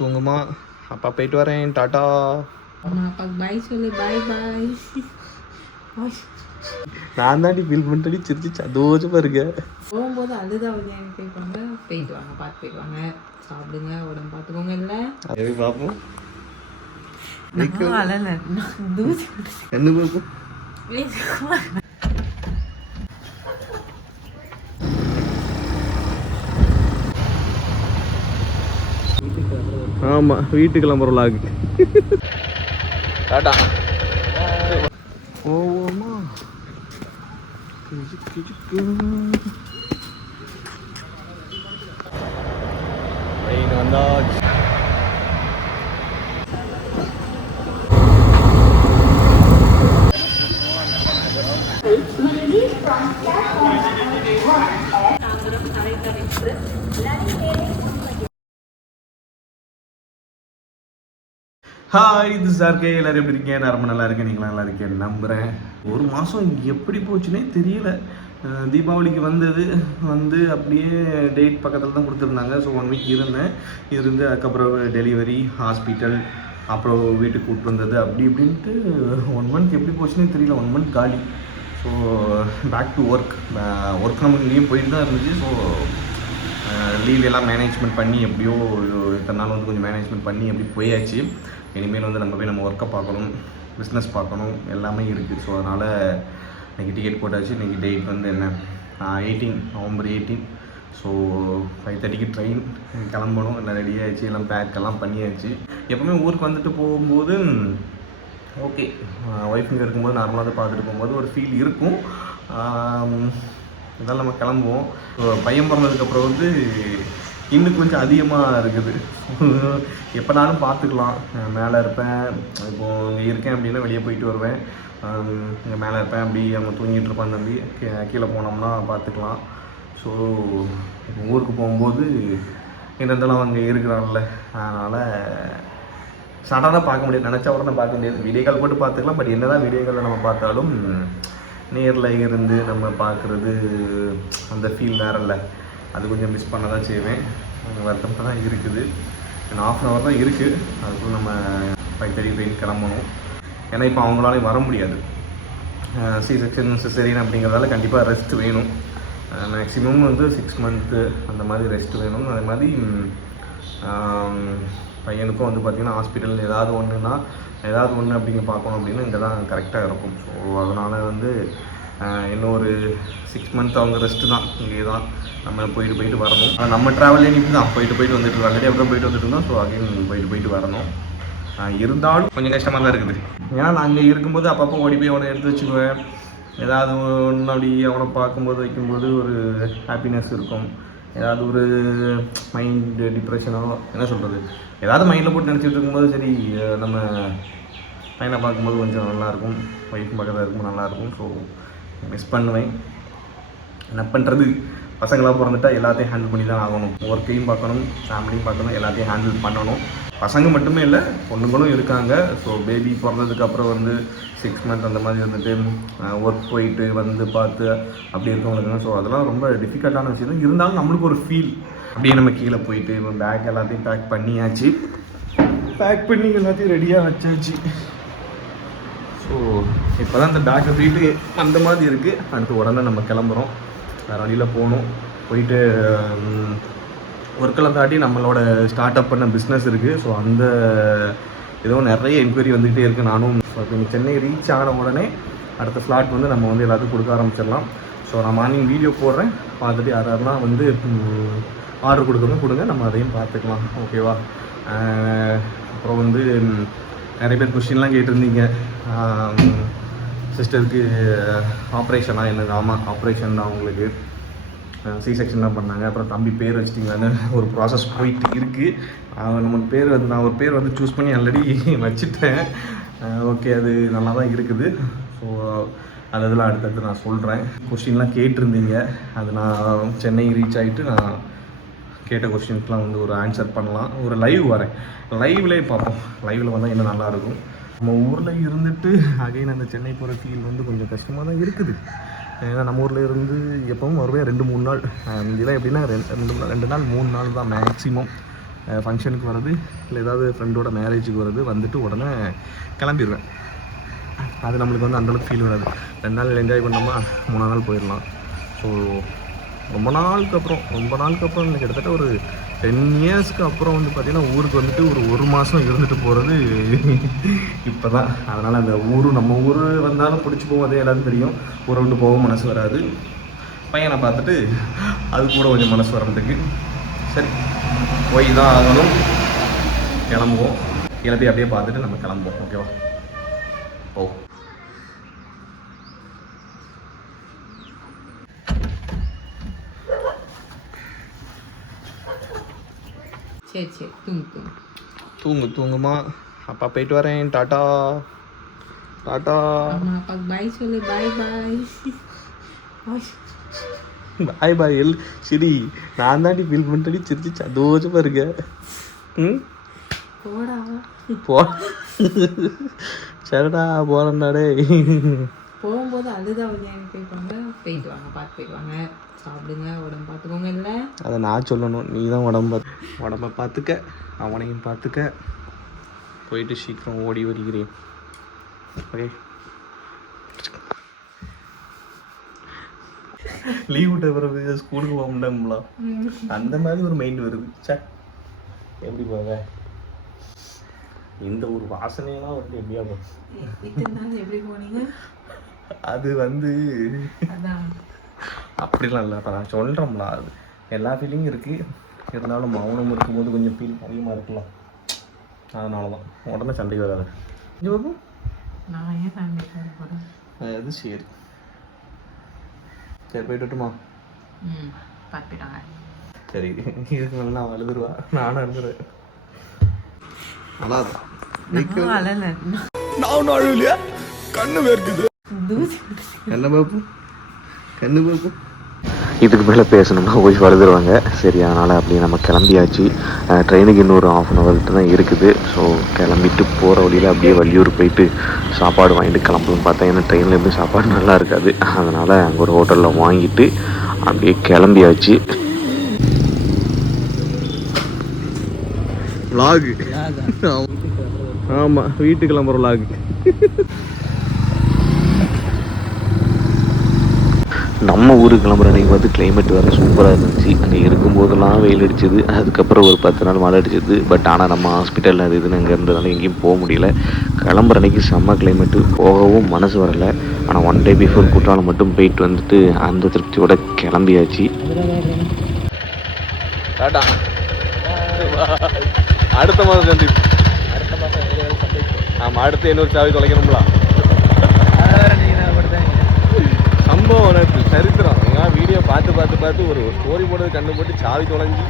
தூங்குமா. அப்பா போயிட்டு வரேன், டாட்டா. அப்பாக்கு பாய் சொல்லு. பாய் பாய். நான் தாண்டி ஃபீல் பண்ணிட்டு சிரிச்சு சந்தோஷமா இருக்கேன். போகும்போது அழுதா போய்ப்பாங்க. போயிட்டு வாங்க, பார்த்து போயிட்டு வாங்க. சாப்பிடுங்க, உடம்பு பார்த்துக்கோங்க. இல்லை எது பார்ப்போம். அழல தூசி என்ன பார்ப்போம். ஆமாம், வீட்டுக்கு கிளம்புற லாக். டாட்டா. போவோமா. ட்ரெயின் வந்தாச்சு. ஹாய், இது சார்கே. எல்லோரும் எப்படி இருக்கேன்? நான் ரொம்ப நல்லா இருக்கேன். நீங்களும் நல்லா இருக்கேன் நம்புகிறேன். ஒரு மாதம் எப்படி போச்சுன்னே தெரியல. தீபாவளிக்கு வந்து அப்படியே டேட் பக்கத்தில் தான் கொடுத்துருந்தாங்க. ஸோ 1 வீக் இருந்து அதுக்கப்புறம் டெலிவரி, ஹாஸ்பிட்டல், அப்புறம் வீட்டுக்கு கூப்பிட்டு வந்தது, அப்படி இப்படின்ட்டு 1 மந்த் எப்படி போச்சுன்னே தெரியல. 1 மந்த் காலி. ஸோ பேக் டு ஒர்க் நமக்கு இங்கேயும் போயிட்டு தான் இருந்துச்சு. ஸோ லீவ் எல்லாம் மேனேஜ்மெண்ட் பண்ணி எப்படியோ இத்தனை நாள் வந்து கொஞ்சம் மேனேஜ்மெண்ட் பண்ணி எப்படி போயாச்சு. இனிமேல் வந்து நம்ம போய் நம்ம ஒர்க்கை பார்க்கணும், பிஸ்னஸ் பார்க்கணும், எல்லாமே இருக்குது. ஸோ அதனால் இன்றைக்கி டிக்கெட் போட்டாச்சு. இன்றைக்கி டேட் வந்து என்ன, 18 நவம்பர் 18. ஸோ 5:30க்கு ட்ரெயின் கிளம்பணும். எல்லாம் ரெடி ஆகிடுச்சு, எல்லாம் பேக்கெல்லாம் பண்ணியாச்சு. எப்போவுமே ஊருக்கு வந்துட்டு போகும்போது ஓகே, ஒய்ஃபுங்க இருக்கும்போது நார்மலாக தான் பார்த்துட்டு போகும்போது ஒரு ஃபீல் இருக்கும். இதெல்லாம் நம்ம கிளம்புவோம். பையன் பிறந்ததுக்கப்புறம் வந்து இன்னும் கொஞ்சம் அதிகமாக இருக்குது. எப்போனாலும் பார்த்துக்கலாம். மேலே இருப்பேன், இப்போது இங்கே இருக்கேன் அப்படின்னா வெளியே போயிட்டு வருவேன். இங்கே மேலே இருப்பேன், அப்படி அவங்க தூங்கிட்டு இருப்பான் தம்பி. கீழே போனோம்னா பார்த்துக்கலாம். ஸோ இப்போ ஊருக்கு போகும்போது என்னென்னலாம் அங்கே இருக்கிறான்ல, அதனால் சடனாக பார்க்க முடியாது. நினச்சா உடனே பார்க்க முடியாது. வீடியோ கால் போட்டு பார்த்துக்கலாம். பட் என்ன தான் வீடியோ காலில் நம்ம பார்த்தாலும் நேரில் இருந்து நம்ம பார்க்குறது அந்த ஃபீல் வேறு இல்லை. அது கொஞ்சம் மிஸ் பண்ண தான் செய்வேன். வருத்தமாக தான் இருக்குது. இன்னும் 1/2 hour தான் இருக்குது. அதுக்குள்ள நம்ம 5:30 ட்ரெயின் கிளம்பணும். ஏன்னா இப்போ அவங்களாலையும் வர முடியாது. C-செக்ஷன் சிசேரியன் அப்படிங்கிறதால கண்டிப்பாக ரெஸ்ட் வேணும். மேக்ஸிமம் வந்து 6 மந்த்து அந்த மாதிரி ரெஸ்ட் வேணும். அதே மாதிரி பையனுக்கும் வந்து பார்த்திங்கன்னா ஹாஸ்பிட்டல் ஏதாவது ஒன்று அப்படிங்க பார்க்கணும் அப்படின்னா இங்கே தான் கரெக்டாக இருக்கும். ஸோ அதனால் வந்து இன்னும் ஒரு 6 மந்த் அவங்க ரெஸ்ட்டு தான். இங்கே தான் நம்ம போயிட்டு வரணும். ஆனால் நம்ம ட்ராவலே இப்படி தான் போயிட்டு வந்துட்டு ஆல்ரெடி அப்படி போயிட்டு வந்துட்டு இருந்தோம். ஸோ அகைன் போயிட்டு வரணும். இருந்தாலும் கொஞ்சம் கஷ்டமாக தான் இருக்குது. ஏன்னா நான் அங்கே இருக்கும்போது அப்பப்போ ஓடி போய் அவனை எடுத்து வச்சுக்குவேன். ஏதாவது ஒன்று அப்படி அவனை பார்க்கும்போது வைக்கும்போது ஒரு ஹாப்பினஸ் இருக்கும். ஏதாவது ஒரு மைண்டு டிப்ரெஷனோ என்ன சொல்கிறது, ஏதாவது மைண்டில் போட்டு நினச்சிட்டு இருக்கும்போது சரி நம்ம பையனை பார்க்கும்போது கொஞ்சம் நல்லாயிருக்கும். ஒய்ஃப் பக்கத்தில் இருக்கும்போது நல்லாயிருக்கும். ஸோ மிஸ் பண்ணுவேன். என்ன பண்ணுறது, பசங்களாக பிறந்துட்டால் எல்லாத்தையும் ஹேண்டில் பண்ணி தான் ஆகணும். ஒர்க்கையும் பார்க்கணும், ஃபேமிலியும் பார்க்கணும், எல்லாத்தையும் ஹேண்டில் பண்ணணும். பசங்க மட்டுமே இல்லை, பொண்ணுங்களும் இருக்காங்க. ஸோ பேபி பிறந்ததுக்கப்புறம் வந்து 6 மந்த் அந்த மாதிரி வந்துட்டு ஒர்க் போயிட்டு வந்து பார்த்து அப்படி இருக்கவங்களுக்கு. ஸோ அதெல்லாம் ரொம்ப டிஃபிகல்ட்டான விஷயம் தான். இருந்தாலும் நம்மளுக்கு ஒரு ஃபீல். அப்படியே நம்ம கீழே போயிட்டு பேக் எல்லாத்தையும் பேக் பண்ணியாச்சு. பேக் பண்ணி எல்லாத்தையும் ரெடியாக வச்சாச்சு. ஸோ இப்போ தான் அந்த பேக்கை தூக்கிட்டு அந்த மாதிரி இருக்குது. அடுத்து உடனே நம்ம கிளம்புறோம். வேறு வழியில் போகணும். போயிட்டு ஒர்க்கெல்லாம் தாட்டி நம்மளோட ஸ்டார்ட் அப் பண்ண பிஸ்னஸ் இருக்குது. ஸோ அந்த ஏதோ நிறைய என்கொயரி வந்துகிட்டே இருக்குது. நானும் இப்போ சென்னை ரீச் ஆன உடனே அடுத்த ஸ்லாட் வந்து நம்ம வந்து எல்லாத்துக்கும் கொடுக்க ஆரம்பிச்சிடலாம். ஸோ நான் மார்னிங் வீடியோ போடுறேன், பார்த்துட்டு யாரெல்லாம் வந்து ஆர்டர் கொடுங்க, நம்ம அதையும் பார்த்துக்கலாம். ஓகேவா? அப்புறம் வந்து நிறைய பேர் கொஸ்டின்லாம் கேட்டிருந்தீங்க. சிஸ்டருக்கு ஆப்ரேஷனா என்னது? ஆமாம், ஆப்ரேஷன் தான். அவங்களுக்கு C-செக்ஷன்லாம் பண்ணாங்க. அப்புறம் தம்பி பேர் வச்சிட்டிங்களான்னு ஒரு ப்ராசஸ் போயிட்டு இருக்குது. நான் ஒரு பேர் வந்து சூஸ் பண்ணி ஆல்ரெடி வச்சுட்டேன். ஓகே, அது நல்லா தான் இருக்குது. ஸோ அதெல்லாம் அடுத்தடுத்து நான் சொல்கிறேன். கொஸ்டின்லாம் கேட்டிருந்தீங்க. அது நான் சென்னை ரீச் ஆகிட்டு நான் கேட்ட கொஸ்டின்ஸ்லாம் வந்து ஒரு ஆன்சர் பண்ணலாம். ஒரு லைவ் வரேன், லைவ்லேயே பார்ப்போம். லைவில் வந்தால் இன்னும் நல்லாயிருக்கும். நம்ம ஊரில் இருந்துட்டு அகைன் அந்த சென்னை போகிற ஃபீல் வந்து கொஞ்சம் கஷ்டமாக தான் இருக்குது. ஏன்னா நம்ம ஊரில் இருந்து எப்பவும் வருவேன் 2-3 நாள். இதெல்லாம் எப்படின்னா 2 நாள் 3 நாள் தான் மேக்ஸிமம். ஃபங்க்ஷனுக்கு வர்றது இல்லை ஏதாவது ஃப்ரெண்டோட மேரேஜுக்கு வர்றது வந்துட்டு உடனே கிளம்பிடுவேன். அது நம்மளுக்கு வந்து அந்தளவுக்கு ஃபீல் வராது. 2 நாள் என்ஜாய் பண்ணோமா 3 நாள் போயிடலாம். ஸோ ரொம்ப நாளுக்கு அப்புறம் எனக்கு கிட்டத்தட்ட ஒரு 10 இயர்ஸ்க்கு அப்புறம் வந்து பார்த்திங்கன்னா ஊருக்கு வந்துட்டு ஒரு மாதம் இருந்துட்டு போகிறது இப்போ தான். அதனால் அந்த நம்ம ஊர் வந்தாலும் பிடிச்சி போகும், அதே எல்லாரும் தெரியும். ஊரை விட்டு போக மனசு வராது. பையனை பார்த்துட்டு அது கூட கொஞ்சம் மனசு வர்றதுக்கு சரி போய் தான் ஆகணும். கிளம்புவோம். கிளம்பி அப்படியே பார்த்துட்டு நம்ம கிளம்புவோம். ஓகேவா? ஓ சரி தூங்குமா. அப்பா போயிட்டு வரேன். டாட்டா. அப்பாக்கு பாய் சொல்லு. பாய் சரி. நான் தாண்டி ஃபீல் பண்ணிட்டு சிரிச்சு சந்தோஷமா இருக்கேன். போடா போ. சரிடா போறேன்டாடே. போகும்போது அதுதான் கேட்பாங்க. போயிட்டு வாங்க, பார்த்து போயிட்டு வாங்க, சாப்பிடுங்க, உடம்பு பார்த்துக்கோங்க. இல்லை அதை நான் சொல்லணும், நீ தான் உடம்பை பார்த்துக்க, அவனையும் பார்த்துக்க. போயிட்டு சீக்கிரம் ஓடி வருகிறேன். ஓகே. லீவ் விட்ட பிறகு ஸ்கூலுக்கு போக முடியாமலா அந்த மாதிரி ஒரு மைண்ட் வருது. சே எப்படி போக இந்த ஒரு வாசனையெல்லாம் வந்து எப்படியா எப்படி போனீங்க? அது வந்து அப்படிலாம் இல்லை. அப்போ நான் சொல்கிறோம்ல, அது எல்லா ஃபீலிங்கும் இருக்குது. இருந்தாலும் மௌனம் இருக்கும்போது கொஞ்சம் ஃபீல் அதிகமாக இருக்கலாம். அதனால தான் உடனே சண்டைக்கு வராது. நான் ஏன் சண்டைக்கு வரப்போகிறேன்? அது சரி போயிட்டுமா. பார்த்துட்டாங்க. சரி இதுக்கு மேலே நான் அழுதுருவா. நானும் அழுதுருவேன். நான் அழுலையா? கண்ணு வேர்க்குது. கண்ணு பாப்பு. இதுக்கு மேலே பேசணும்னா போய் வளர்ந்துருவாங்க. சரி, அதனால் அப்படியே நம்ம கிளம்பியாச்சு. ட்ரெயினுக்கு இன்னொரு 1/2 hour தான் இருக்குது. ஸோ கிளம்பிட்டு போகிற வழியில் அப்படியே வள்ளியூர் போயிட்டு சாப்பாடு வாங்கிட்டு கிளம்புன்னு பார்த்தேன். ஏன்னா ட்ரெயினில் எப்படி சாப்பாடு நல்லா இருக்காது. அதனால் அங்கே ஒரு ஹோட்டலில் வாங்கிட்டு அப்படியே கிளம்பியாச்சு. விலாகு. ஆமாம், வீட்டுக்கு கிளம்புற விலாகு. நம்ம ஊருக்கு கிளம்புற அன்றைக்கி பார்த்து கிளைமேட் வேறு சூப்பராக இருந்துச்சு. அங்கே இருக்கும்போதெல்லாம் வெயில் அடிச்சது. அதுக்கப்புறம் ஒரு 10 நாள் மழை அடிச்சது. பட் ஆனால் நம்ம ஹாஸ்பிட்டலில் அது இதுன்னு அங்கே இருந்ததுனால எங்கேயும் போக முடியல. கிளம்புற அன்றைக்கி செம்ம கிளைமேட்டு, போகவும் மனசு வரலை. ஆனால் 1 day பிஃபோர் குற்றாலம் மட்டும் போயிட்டு வந்துட்டு அந்த திருப்தியோட கிளம்பியாச்சு. டாடா. அடுத்த மாதம் சந்திப்பு. ஆமாம், அடுத்து இன்னொரு சாவி தொலைக்கணும்ல. சம்பவம் எனக்கு சரித்திரம். எங்கள் வீடியோ பார்த்து ஒரு ஸ்டோரி போடுறது கண்டு போட்டு சாவி தொலைஞ்சி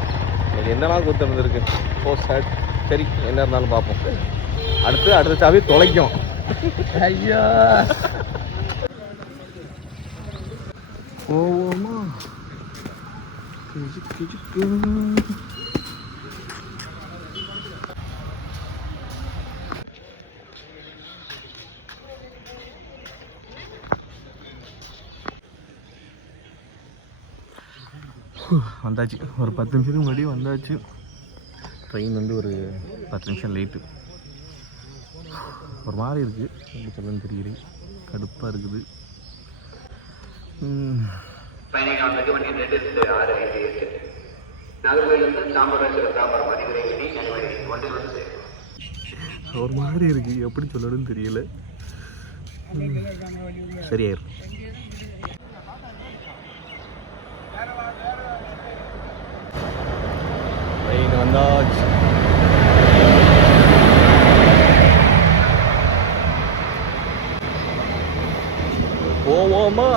எனக்கு என்னெல்லாம் குத்து இருந்திருக்கு. சரி, என்ன இருந்தாலும் பார்ப்போம். அடுத்த சாவி தொலைக்கும். ஐயா ஓமா வந்தாச்சு. ஒரு 10 நிமிஷத்துக்கு முன்னாடி வந்தாச்சு. ட்ரெயின் வந்து ஒரு 10 நிமிஷம் லேட்டு. ஒரு மாதிரி இருக்குது, எப்படி சொல்லணும்னு தெரியல. கடுப்பாக இருக்குது. ஒரு மாதிரி இருக்குது, எப்படி சொல்லணும்னு தெரியல. சரியாயிரும். ட்ரெயின் வந்தாச்சு. போவோமா?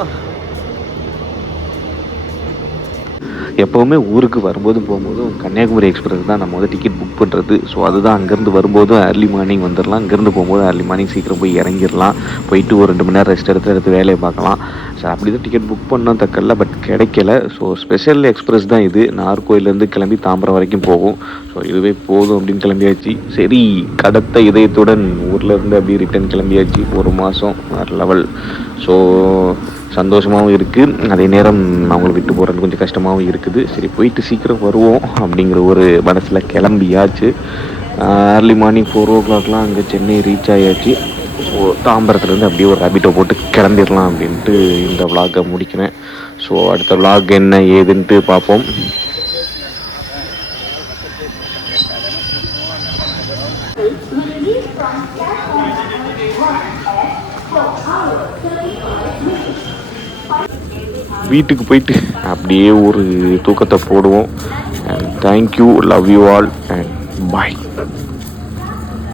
எப்போவுமே ஊருக்கு வரும்போதும் போகும்போதும் கன்னியாகுமரி எக்ஸ்பிரஸ் தான் நம்ம வந்து டிக்கெட் புக் பண்ணுறது. ஸோ அதுதான் அங்கேருந்து வரும்போதும் ஏர்லி மார்னிங் வந்துடலாம், அங்கேருந்து போகும்போது ஏர்லி மார்னிங் சீக்கிரம் போய் இறங்கிடலாம். போயிட்டு ஒரு 2 மணி நேரம் ரெஸ்ட் எடுத்து வேலையை பார்க்கலாம். ஸோ அப்படி தான் டிக்கெட் புக் பண்ணோம் தக்கல, பட் கிடைக்கல. ஸோ ஸ்பெஷல் எக்ஸ்பிரஸ் தான் இது. நாகர்கோயிலேருந்து கிளம்பி தாம்பரம் வரைக்கும் போகும். ஸோ இதுவே போதும் அப்படின்னு கிளம்பியாச்சு. சரி, கடத்த இதயத்துடன் ஊரில் இருந்து அப்படியே ரிட்டன் கிளம்பியாச்சு. 1 மாதம் வேறு லெவல். ஸோ சந்தோஷமாகவும் இருக்குது, அதே நேரம் அவங்கள விட்டு போகிறது கொஞ்சம் கஷ்டமாகவும் இருக்குது. சரி போயிட்டு சீக்கிரம் வருவோம் அப்படிங்கிற ஒரு மனசில் கிளம்பியாச்சு. ஏர்லி மார்னிங் 4 o'clock அங்கே சென்னை ரீச் ஆயாச்சு. ஸோ தாம்பரத்துலேருந்து அப்படியே ஒரு ரேபிட்டோ போட்டு கிளம்பிடலாம் அப்படின்ட்டு இந்த விலாகை முடிக்கிறேன். ஸோ அடுத்த விலாக் என்ன ஏதுன்ட்டு பார்ப்போம். வீட்டுக்கு போயிட்டு அப்படியே ஒரு தூக்கத்தை போடுவோம். And thank you, love you all and bye.